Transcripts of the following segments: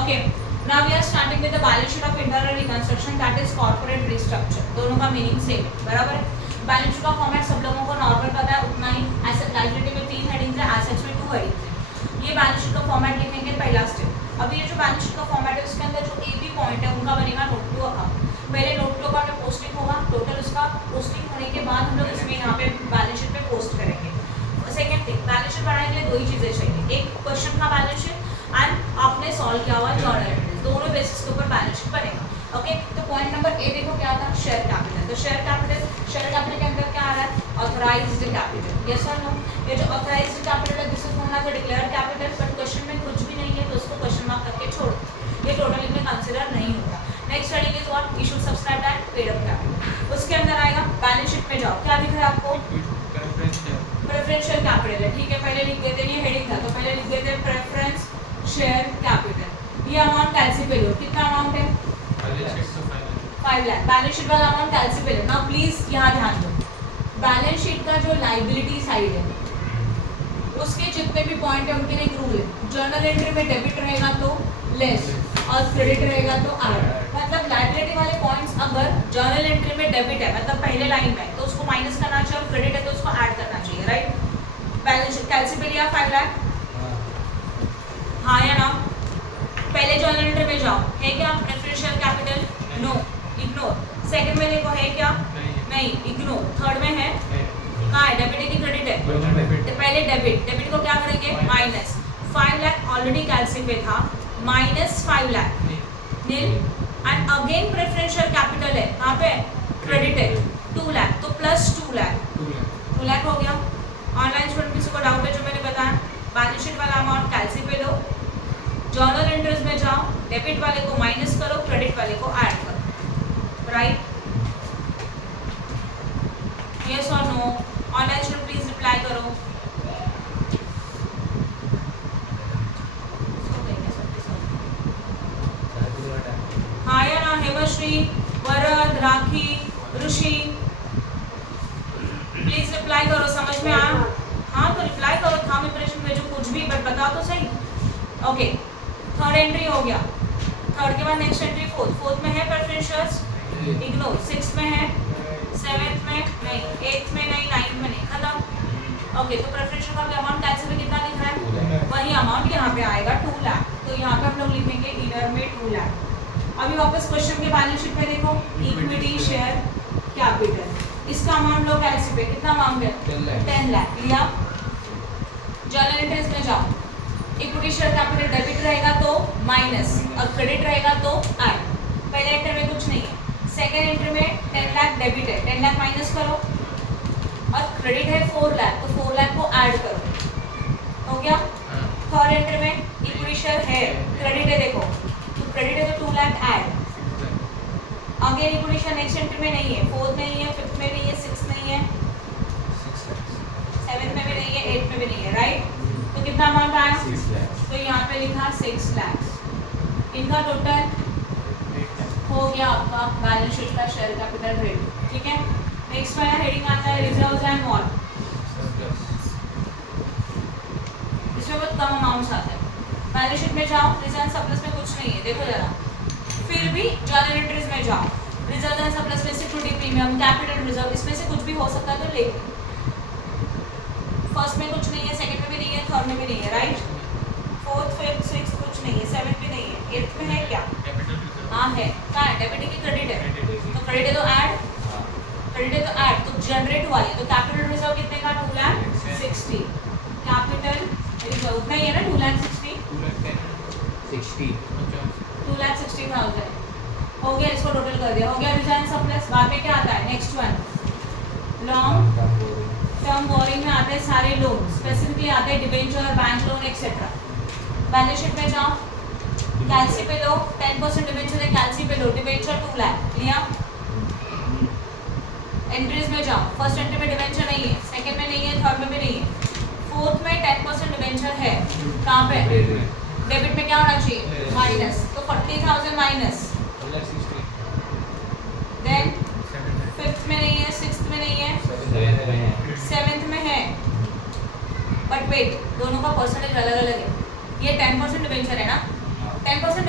Okay, now we are starting with the balance sheet of internal reconstruction, that is corporate restructure. दोनों का meaning same है, बराबर है. Balance sheet का format सब लोगों को नॉर्मल पता है, उतना ही. एसेट लायबिलिटी में 3 हेडिंग्स है, एसेट्स में 2 हेडिंग्स है. ये बैलेंस शीट का फॉर्मेट लिखेंगे पहला स्टेप. अब ये जो बैलेंस शीट का फॉर्मेट है उसके अंदर जो ए बी पॉइंट है उनका बनेगा नोट टू अकाउंट. पहले नोट टू अकाउंट में पोस्टिंग होगा, टोटल उसका पोस्टिंग होने के बाद हम लोग इसमें यहाँ पे बैलेंस शीट पे पोस्ट करेंगे. सेकेंड थिंग, बैलेंस शीट बनाने के लिए 2 ही चीज़ें चाहिए, एक क्वेश्चन का बैलेंस शीट एंड आपने सॉल्व किया हुआ जर्नल एंट्रीज, दोनों बेसिस के ऊपर बैलेंस शीट बनेगा. ओके, तो पॉइंट नंबर ए देखो क्या था, शेयर कैपिटल. तो शेयर कैपिटल के अंदर क्या आ रहा है, ऑथराइज्ड कैपिटल. यस और नो? ये जो ऑथराइज्ड कैपिटल है this is known as declared capital, but question में कुछ भी नहीं है तो उसको क्वेश्चन मार्क करके छोड़, ये टोटल इनमें कंसीडर नहीं होता. Next heading is what, issued subscribed and paid up capital. उसके अंदर आएगा बैलेंस शीट में जाओ, क्या दिख रहा है आपको, प्रेफरेंशियल कैपिटल है. ठीक है, पहले लिख देते हैं, ये हेडिंग था तो पहले लिख देते हैं प्रेफरेंस शेयर कैपिटल. ये अमाउंट कैलसी पे लो, कितना अमाउंट है, 5 लाख. बैलेंस शीट वाला अमाउंट कैलसी पे लो. नाउ प्लीज यहाँ ध्यान दो, बैलेंस शीट का जो लाइबिलिटी साइड है उसके जितने भी पॉइंट है उनके लिए एक रूल है, जर्नल एंट्री में डेबिट रहेगा तो लेस और क्रेडिट रहेगा तो ऐड. मतलब लाइबिलिटी वाले पॉइंट्स अगर जर्नल एंट्री में डेबिट है मतलब पहले लाइन में तो उसको माइनस करना चाहिए, और क्रेडिट है तो उसको ऐड करना चाहिए, राइट. बैलेंस शीट कैलसी पे लिया 5 लाख, हाँ या ना. पहले जर्नल एंट्री में जाओ, है क्या preferential capital, no, ignore. Second में देखो है क्या, नहीं, इग्नोर. थर्ड में है, कहाँ है, डेबिट है कि क्रेडिट है, तो पहले डेबिट को क्या करेंगे, माइनस. 5 लाख ऑलरेडी कैलसी पे था, minus 5 lakh nil, and again preferential capital है, कहाँ पे क्रेडिट है 2 लाख, तो प्लस 2 लाख हो गया. ऑनलाइन स्टूडेंट किसी को डाउट है जो मैंने बताया, बैलेंस शीट वाला अमाउंट कैलसी पे लो, जर्नल एंट्रीज में जाओ, डेबिट वाले को माइनस करो, क्रेडिट वाले को ऐड करो, राइट. यस और no? Online student please reply करो. हाँ या ना, हेमश्री, वरद, राखी, ऋषि, प्लीज रिप्लाई करो. समझ में आया? हाँ तो रिप्लाई करो, था प्रिपरेशन में जो कुछ भी, बट बताओ तो सही. ओके, थर्ड एंट्री हो गया. थर्ड के बाद नेक्स्ट एंट्री फोर्थ में है प्रेफरेंशियल्स, इग्नोर. 6th में है, 7th में नहीं, 8th में नहीं, 9th में नहीं, खत्म. ओके, तो प्रेफरेंशियल का अमाउंट कैसे में कितना दिख रहा है, वही अमाउंट यहाँ पे आएगा 2 लाख. तो यहाँ पे हम लोग लिखेंगे इनर में 2 लाख. अभी वापस क्वेश्चन के बैलेंस शीट पे देखो, इक्विटी शेयर कैपिटल, इसका अमाउंट लो कैलसी पे, कितना अमाउंट है 10 लाख लिया. जर्नल एंट्रीज में जाओ, इक्विटी शेयर कैपिटल डेबिट रहेगा तो माइनस और क्रेडिट रहेगा तो ऐड. पहले एंट्री में कुछ नहीं है, सेकेंड एंट्री में 10 लाख डेबिट है, 10 लाख माइनस करो, और क्रेडिट है 4 लाख तो 4 लाख को ऐड करो, हो गया. थर्ड एंट्री में इक्विटी शेयर है, क्रेडिट है, देखो तो क्रेडिट है तो 2 lakh add. Again equity share next entry में नहीं है, 4th में नहीं है, 5th में नहीं है, 6th नहीं है, 7th में भी नहीं है, 8th में भी नहीं है, राइट. तो कितना अमाउंट आया, 6 लाख. तो यहाँ पे लिखा 6 लाख. इनका टोटल हो गया आपका बैलेंस शीट का शेयर कैपिटल रेट. ठीक है, नेक्स्ट वाला हेडिंग आता है रिजर्व्स एंड वॉट. इसमें बहुत कम अमाउंट्स आते हैं. बैलेंस शीट में जाओ, रिजर्व सरप्लस में कुछ नहीं है, देखो जरा. फिर भी जर्नल एंट्रीज में जाओ, रिजर्व एंड सरप्लस में सिक्योरिटी प्रीमियम, कैपिटल रिजर्व, इसमें से कुछ भी हो सकता है तो ले. फर्स्ट में कुछ नहीं है, सेकंड में भी नहीं है, थर्ड में भी नहीं है, राइट. 4th 5th 6th कुछ नहीं है, 7th भी नहीं है, 8th में है क्या, हाँ है, क्या है, डेबिट की क्रेडिट है, तो क्रेडिट है तो ऐड, क्रेडिट है तो ऐड, तो जनरेट हुआ है. तो कैपिटल रिजर्व कितने का 2,60,000. कैपिटल रिजर्व उतना ही है ना, 2,60,000, 2,60,000 हो गया. इसको टोटल कर दिया, हो गया रिजर्व सरप्लस. बाद में क्या आता है, next one long term borrowing में आते हैं सारे लोन, स्पेसिफिकली आते हैं debenture, bank loan etcetera. Balance sheet में जाओ, कैलसी पे लो, 10% डिबेंचर है, कैलसी पे लो, डिबेंचर 2 लाख लिया. एंट्रीज में जाओ, फर्स्ट एंट्री में डिबेंचर नहीं है, सेकंड में नहीं है, थर्ड में भी नहीं है, 4th में 10% डिबेंचर है, कहाँ पे डेबिट में क्या होना चाहिए, माइनस, तो 40,000 माइनस. देन 5th में नहीं है, 6th में नहीं है, 7th में है, बट वेट, दोनों का परसेंटेज अलग अलग है. ये 10% डिबेंचर है ना, 10%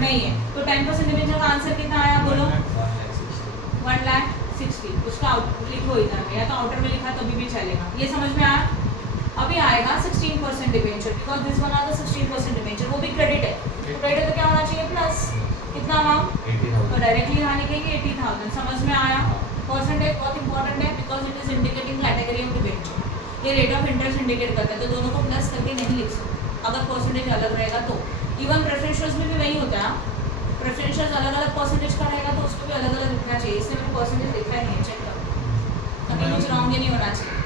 नहीं है, तो 10% डिबेंचर का आंसर कितना आया बोलो? 1,60,000। उसका आउट लिखो इधर में, या तो आउटर में लिखा तभी भी चलेगा। ये समझ में आया? अभी आएगा 16% debenture, because this one are the 16% debenture, वो भी क्रेडिट है, तो क्रेडिट तो क्या होना चाहिए प्लस, कितना अमाउंट, तो डायरेक्टली यहाँ लिखेंगे 80,000। समझ में आया? परसेंटेज बहुत इंपॉर्टेंट है, because it is indicating category of debenture, ये रेट ऑफ इंटरेस्ट इंडिकेट करता है, तो दोनों को प्लस करके नहीं लिख सकते अगर परसेंटेज अलग रहेगा तो। इवन प्रेफरेंशियल्स में भी वही होता है, प्रेफरेंशियल्स अलग अलग परसेंटेज का रहेगा तो उसको भी अलग अलग लिखना चाहिए, इसलिए मैंने परसेंटेज लिखा ही नहीं है, चेक करो ताकि कुछ रॉन्ग ही नहीं होना चाहिए,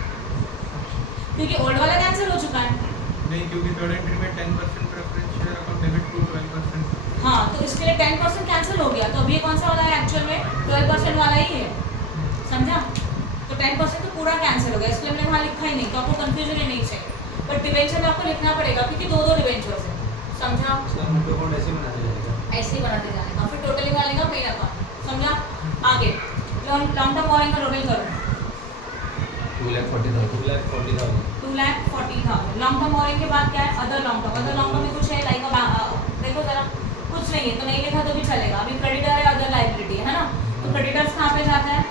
क्योंकि ओल्ड वाला कैंसिल हो चुका है। नहीं, क्योंकि थर्ड एंट्री में 10% प्रेफरेंशियल अकाउंट डेबिट टू 12%। हाँ, तो इसके लिए 10% कैंसिल हो गया, तो अभी कौन सा वाला है एक्चुअल में? 12% वाला ही है, समझा? तो 10% तो पूरा कैंसिल हो गया, इसलिए मैंने वहाँ लिखा ही नहीं, तो आपको कंफ्यूजन ही नहीं चाहिए, बट डिबेंचर में आपको लिखना पड़ेगा क्योंकि दो दो डिबेंचर्स है, समझा? ऐसे ही बनाते जाने का, फिर टोटलिंग वाले का मेन अकाउंट, समझा? आगे लॉन्ग टर्म बोरिंग का टोटल करो 2,40,000 2,40,000। लॉन्ग टर्म बोरिंग के बाद क्या है? Other long term. Other long term में कुछ है लाइक देखो जरा, कुछ नहीं है तो नहीं लिखा तो भी चलेगा। अभी क्रेडिटर है, अदर लायबिलिटी है ना, तो क्रेडिटर्स कहाँ पे जाता है?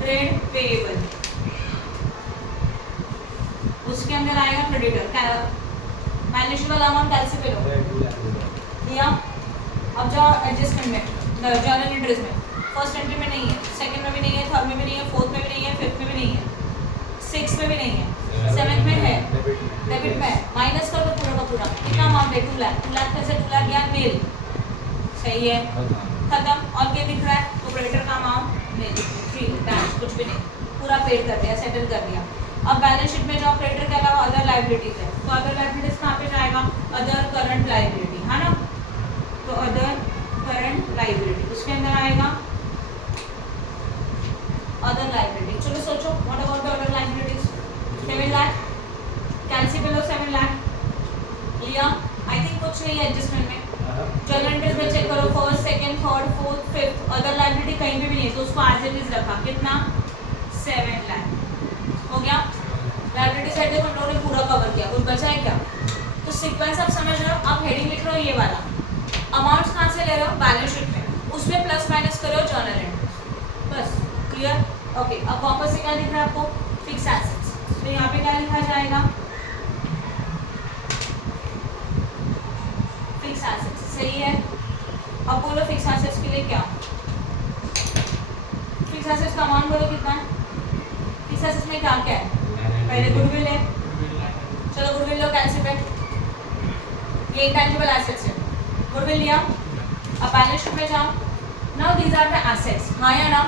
ट्रेड पेएबल, उसके अंदर आएगा क्रेडिटर। बैलेंस शीट वाला अमाउंट कैसे पे लो या अब जाओ एडजस्टमेंट में, जर्नल एंट्रीज में, फर्स्ट एंट्री में नहीं है, सेकंड में भी नहीं है, थर्ड में भी नहीं है, फोर्थ में भी नहीं है, फिफ्थ में भी नहीं है, सिक्स में भी नहीं है, सेवन्थ में है, डेबिट में माइनस कर दो पूरा का पूरा, कितना अमाउंट है? 2 लाख। 2 लाख कैसे? 2 लाख गया मेल, सही है, खत्म। और क्या दिख रहा है? तो क्रेडिटर का अमाउंट नहीं, फ्री डैश, कुछ भी नहीं, पूरा पेड कर दिया, सेटल कर दिया। अब बैलेंस शीट में जाओ, क्रेडिटर के अलावा अदर लायबिलिटीज है, तो अदर लायबिलिटीज कहाँ पे जाएगा? अदर करंट लायबिलिटी, है ना, तो अदर करंट लायबिलिटी उसके अंदर आएगा अदर लायबिलिटी। चलो सोचो, what about the other liabilities? 7 lakh, cancel below 7 lakh लिया, आई थिंक कुछ नहीं है एडजस्टमेंट में। जर्नल एंट्रीज में चेक करो, first, second, third, fourth, fifth, other liability कहीं पे भी नहीं है, तो उसको एज इट इज रखा, कितना? 7 लाख हो गया। लायबिलिटी साइड देखो हम लोगों ने पूरा कवर किया, कुछ बचा है क्या? तो सीक्वेंस आप समझ रहे हो, आप हेडिंग लिख रहे हो ये वाला, अमाउंट्स कहाँ से ले रहे हो? बैलेंस शीट में, उसमें प्लस माइनस करो जर्नल एंट्री, बस क्लियर? ओके, अब वापस से क्या दिख रहा है आपको? फिक्स एसेट्स, तो यहाँ पे क्या लिखा जाएगा? फिक्स एसेट्स, सही है। अब बोलो फिक्स एसेट्स के लिए क्या? फिक्स एसेट्स का अमाउंट बोलो कितना है? फिक्स एसेट्स में क्या क्या है? पहले गुडविल है, चलो गुडविल लो कैंसिल पे, ये इंटेंजिबल एसेट्स है, गुडविल लिया। अब बैलेंस शीट में जाओ, now these are the assets, हाँ या ना?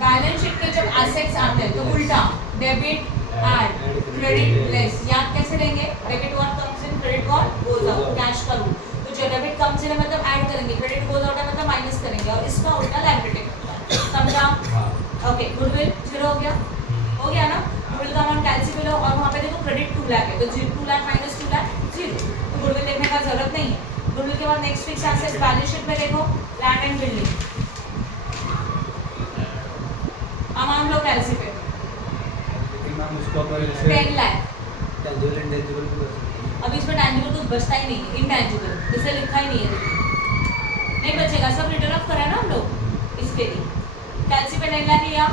बैलेंस शीट के जब एसेट्स आते हैं तो उल्टा डेबिट ऐड, क्रेडिट लेस, याद कैसे लेंगे? Debit what comes in, credit what goes out, cash का रूल। तो जो डेबिट कम्स इन है मतलब ऐड करेंगे, क्रेडिट गोज आउट है मतलब माइनस करेंगे, और इसका उल्टा लायबिलिटी, समझा? ओके, गुडविल 0 हो गया, हो गया ना? गुडविल का अमाउंट कैंसिल लो, और वहाँ पे देखो क्रेडिट 2 लाख है, तो 2 लाख माइनस 2 लाख 0, तो गुडविल देखने का जरूरत नहीं है। गुडविल के बाद next fix assets balance sheet में देखो, land and building, amount low cancel पे, 10 लाख। अब इसमें टैंजिबल कुछ बचता ही नहीं है, इंटैंजिबल इसे लिखा ही नहीं है, नहीं बचेगा, सब रिटर्न ऑफ करा ना हम लोग इसके लिए। कैंसिल पे 9 लाख लिया,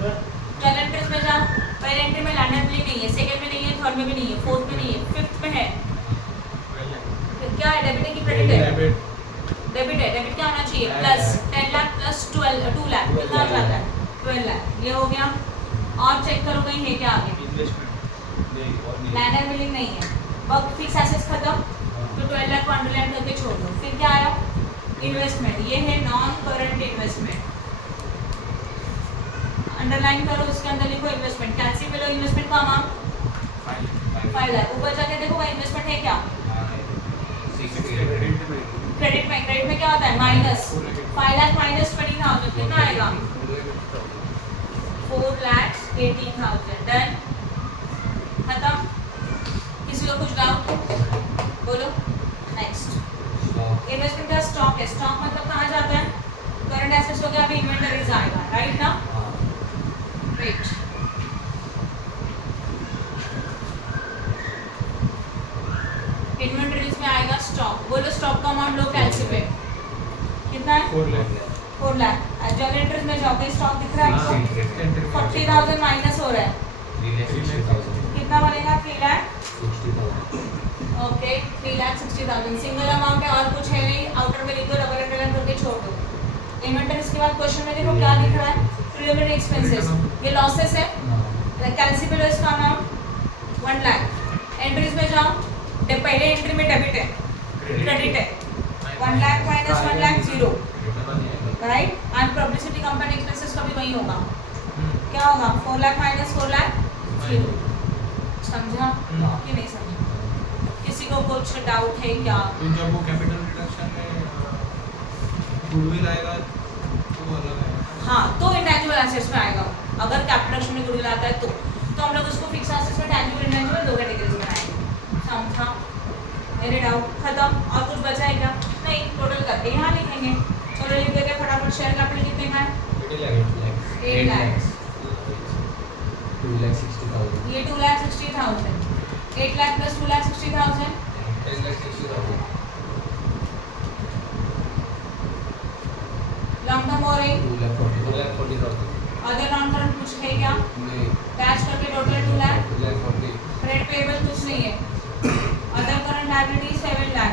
जर्नल एंट्रीज में जाओ, पहले एंट्री में लैंड एंड बिल्डिंग नहीं है, सेकंड में नहीं है, थर्ड में भी नहीं है, फोर्थ में नहीं है, फिफ्थ में है, फिर क्या है? डेबिट है कि क्रेडिट है? डेबिट है, डेबिट क्या होना चाहिए? प्लस 10 लाख प्लस 2 लाख, कितना हो जाता है? 12 लाख, ये हो गया। और चेक करो कहीं है क्या आगे? लैंड एंड बिल्डिंग नहीं है, अब फिक्स एसेट्स खत्म, तो 12 लाख को अंडरलाइन करके छोड़ दो। फिर क्या आया? इन्वेस्टमेंट, ये है नॉन करंट इन्वेस्टमेंट, अंडरलाइन करो, उसके अंदर लिखो इन्वेस्टमेंट, कैंसिल में लो इन्वेस्टमेंट का अमाउंट 5 लाख। ऊपर जाके देखो भाई इन्वेस्टमेंट है क्या? क्रेडिट में क्या होता है? माइनस 5 लाख माइनस 20,000, कितना आएगा? 4,80,000, डन, खत्म। किसी को कुछ डाउट? बोलो। नेक्स्ट, इन्वेस्टमेंट का स्टॉक है, स्टॉक मतलब कहाँ जाता है? करंट एसेट्स हो गया, अभी इन्वेंटरीज आएगा, राइट ना? राइट, इन्वेंटरीज में आएगा स्टॉक, बोलो स्टॉक का अमाउंट लो कैलसी पे कितना है 4 lakh 4 लाख। जर्नल एंट्रीज में जाओ तो स्टॉक दिख रहा है 40,000 माइनस हो रहा है, 3,60,000 कितना बनेगा 3 लाख 60,000 ओके 3,60,000 सिंगल अमाउंट है और कुछ है नहीं, आउटर में लिख दो, डबल अंडरलाइन करके छोड़ दो। इन्वेंटरीज के बाद क्वेश्चन में देखो क्या लिख रहा है, प्रिलिमिनरी एक्सपेंसेस, ये लॉसेस है, कैलसी पे लो इसका अमाउंट 1 लाख। एंट्रीज में जाओ, पहले एंट्री में डेबिट है, क्रेडिट है 1 lakh minus 1 lakh 0 right, and publicity company expenses का भी वही होगा, क्या होगा 4 लाख माइनस 4 लाख 0। समझा कि नहीं समझा? किसी को कुछ डाउट है क्या? तो जब वो कैपिटल रिडक्शन में गुडविल आएगा तो अलग है। हाँ, तो इंटेंजिबल एसेट्स में आएगा, अगर कैपिटल में गुडविल आता है तो हम लोग उसको फिक्स एसेट्स में टेंजिबल इंटेंजिबल दो कैटेगरीज में आएंगे। समझा? मेरे डाउट खत्म, और कुछ बचा है क्या? नहीं, टोटल करके यहाँ लिखेंगे। चलो लिख देते हैं फटाफट। शेयर कैपिटल कितने का है? 8 लाख। 2,60,000 ये 2,60,000, 8 लाख प्लस 2,60,000 10,60,000 लॉन्ग टर्म हो रही, 2,40,000 अदर नॉन करंट कुछ है क्या? नहीं कैश करके टोटल 2 लाख, 2,40,000 ट्रेड पेबल कुछ नहीं है, other current liability 7 lakh,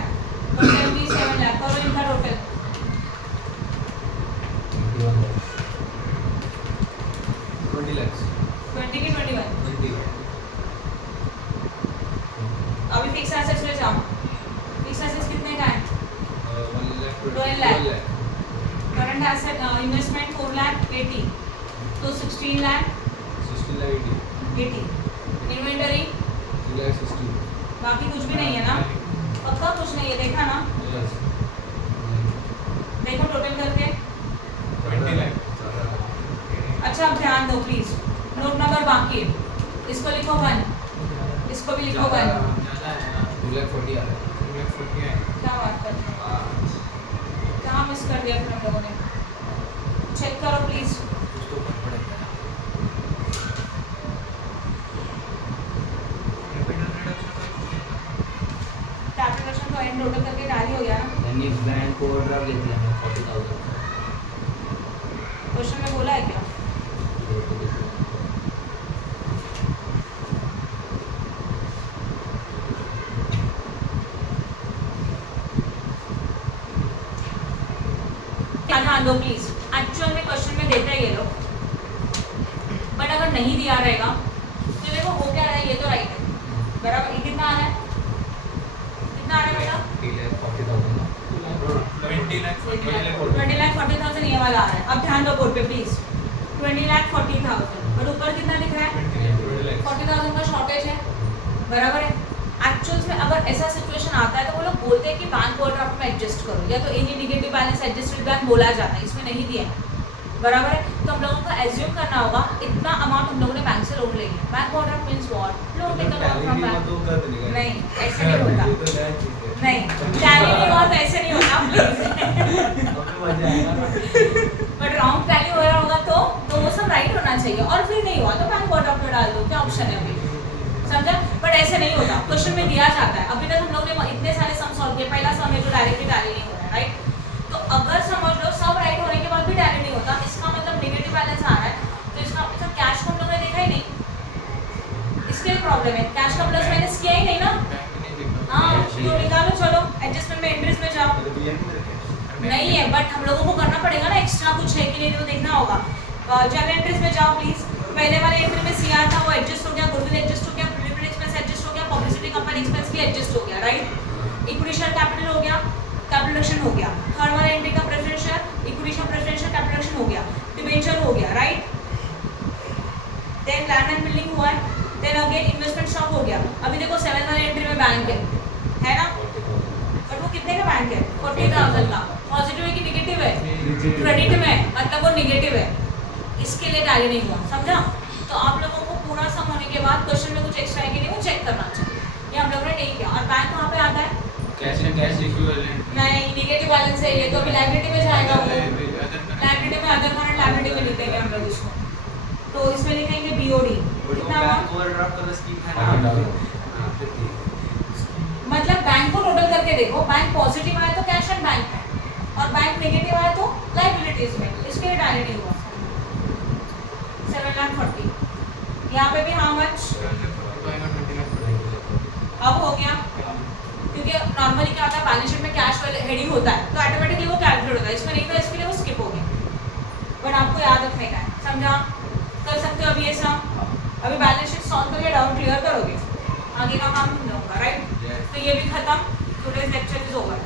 total भी 7 लाख, करो इनका टोटल 20 lakhs 20 की 21। 20 अभी फिक्स एसेट्स में जाओ, फिक्स एसेट्स कितने का है? 1 lakh 12 lakh। Current asset investment 4 lakh 80, तो 16 लाख 16 lakh 80। इन्वेंटरी 2 lakh 60 बाकी कुछ भी नहीं है ना? पक्का कुछ नहीं है, देखा ना? yes देखो टोटल करके। 20 lakh अच्छा अब ध्यान दो प्लीज, नोट नंबर बाकी है, इसको लिखो 1, इसको भी लिखो 1। 2 lakh 40 आ रहा है 2 lakh 40 है। क्या बात कर रहे हो? कहाँ मिस कर दिया फिर हम लोगों ने? चेक करो प्लीज। कुछ तो गड़बड़ है कैपिटल रिडक्शन कैपिटल तो एंड टोटल करके टैली हो गया ना? यानी बैंक ओवरड्राफ्ट लेते हैं 40,000 क्वेश्चन में बोला है क्या? ध्यान दो प्लीज, एक्चुअल में क्वेश्चन में देते हैं ये लोग, बट अगर नहीं दिया रहेगा तो देखो हो क्या रहा है, ये तो राइट है बराबर। ये कितना आ रहा है, कितना आ रहा है बेटा? 40,000 20 lakh 20,40,000 ये वाला आ रहा है। अब ध्यान दो बोर्ड पे प्लीज, 20,40,000 और ऊपर कितना दिख रहा है? 40,000 का शॉर्टेज है बराबर है। एक्चुअल्स में अगर ऐसा सिचुएशन आता है तो वो लोग बोलते हैं कि बैंक ओवरड्राफ्ट में एडजस्ट करो, या तो any negative balance adjust with bank बोला जाता है, इसमें नहीं दिया है बराबर है। तो हम लोगों को एज्यूम करना होगा इतना अमाउंट हम लोगों ने बैंक से लोन ले लिया। Bank overdraft means what? Loan taken from bank. नहीं, ऐसे नहीं होता, नहीं टैली नहीं हुआ तो ऐसे नहीं होता प्लीज। बट रॉन्ग टैली हो रहा होगा तो वो सब राइट होना चाहिए, और फिर नहीं हुआ तो बैंक ओवरड्राफ्ट में डाल दो, क्या ऑप्शन है अभी? समझा? बट ऐसे नहीं होता, क्वेश्चन में दिया जाता है। अभी तक हम लोग ने इतने सारे सम सॉल्व किए, पहला सम है जो डायरेक्टली टैली नहीं हो रहा है राइट। तो अगर समझ लो सब राइट होने के बाद भी टैली नहीं होता, इसका मतलब नेगेटिव बैलेंस आ रहा है, तो इसका मतलब कैश को हम लोगों ने देखा ही नहीं, इसके लिए प्रॉब्लम है। कैश का प्लस माइनस किया ही नहीं ना, हाँ तो निकालो। चलो एडजस्टमेंट में एंट्रीज में जाओ, नहीं है बट हम लोगों को करना पड़ेगा ना, एक्स्ट्रा कुछ है कि नहीं तो देखना होगा। जर्नल एंट्रीज में जाओ प्लीज। पहले वाले एंट्री में सीआर था वो एडजस्ट हो गया, गुडविल एडजस्ट हो गया, प्रिलिमिनरी एक्सपेंस एडजस्ट हो गया, पब्लिसिटी कंपनी एक्सपेंस भी एडजस्ट हो गया राइट। इक्विटी शेयर कैपिटल हो गया, कैपिटल हो गया। थर्ड वाले एंट्री का preference share, equity share preference share, capital हो गया, डिबेंचर हो गया right. Then land and building हुआ है, देन अगेन इन्वेस्टमेंट स्टॉक हो गया। अभी देखो 7 वाले एंट्री में बैंक है ना, बट वो कितने का बैंक है? 40,000 का। पॉजिटिव है कि नेगेटिव है? क्रेडिट में, मतलब वो नेगेटिव है, इसके लिए टैली नहीं हुआ। समझा? तो आप लोगों को पूरा सम होने के बाद क्वेश्चन में कुछ एक्स्ट्रा है कि नहीं वो चेक करना चाहिए, ये हम लोगों ने नहीं किया। और बैंक कहाँ पे आता है? कैश एंड कैश इक्विवेलेंट नहीं, नेगेटिव बैलेंस है ये, तो अभी लायबिलिटी में जाएगा वो, लायबिलिटी में अदर करंट लायबिलिटी में लिखेंगे हम लोग इसको, तो इसमें लिखेंगे बीओडी। कितना बैंक ओवरड्राफ्ट का स्कीम है ना, मतलब बैंक पे देखो, बैंक पॉजिटिव आया तो कैश एंड बैंक में, और बैंक नेगेटिव आया तो लाइबिलिटीज में, इसके लिए डायरेक्ट नहीं हुआ 7,40,000। यहाँ पे भी हाउ मच अब हो गया, क्योंकि नॉर्मली क्या होता है बैलेंस शीट में कैश वाले हेडिंग होता है तो ऑटोमेटिकली वो कैलकुलेट होता है, इसमें नहीं था इसके लिए वो स्किप हो गया। बट आपको याद रखने का है, समझा? कर सकते हो अभी ये सब। अभी बैलेंस शीट सॉल्व करके डाउट क्लियर करोगे, आगे का काम तुम लोगों का, राइट? तो ये भी खत्म, टुडेज लेक्चर इज ओवर।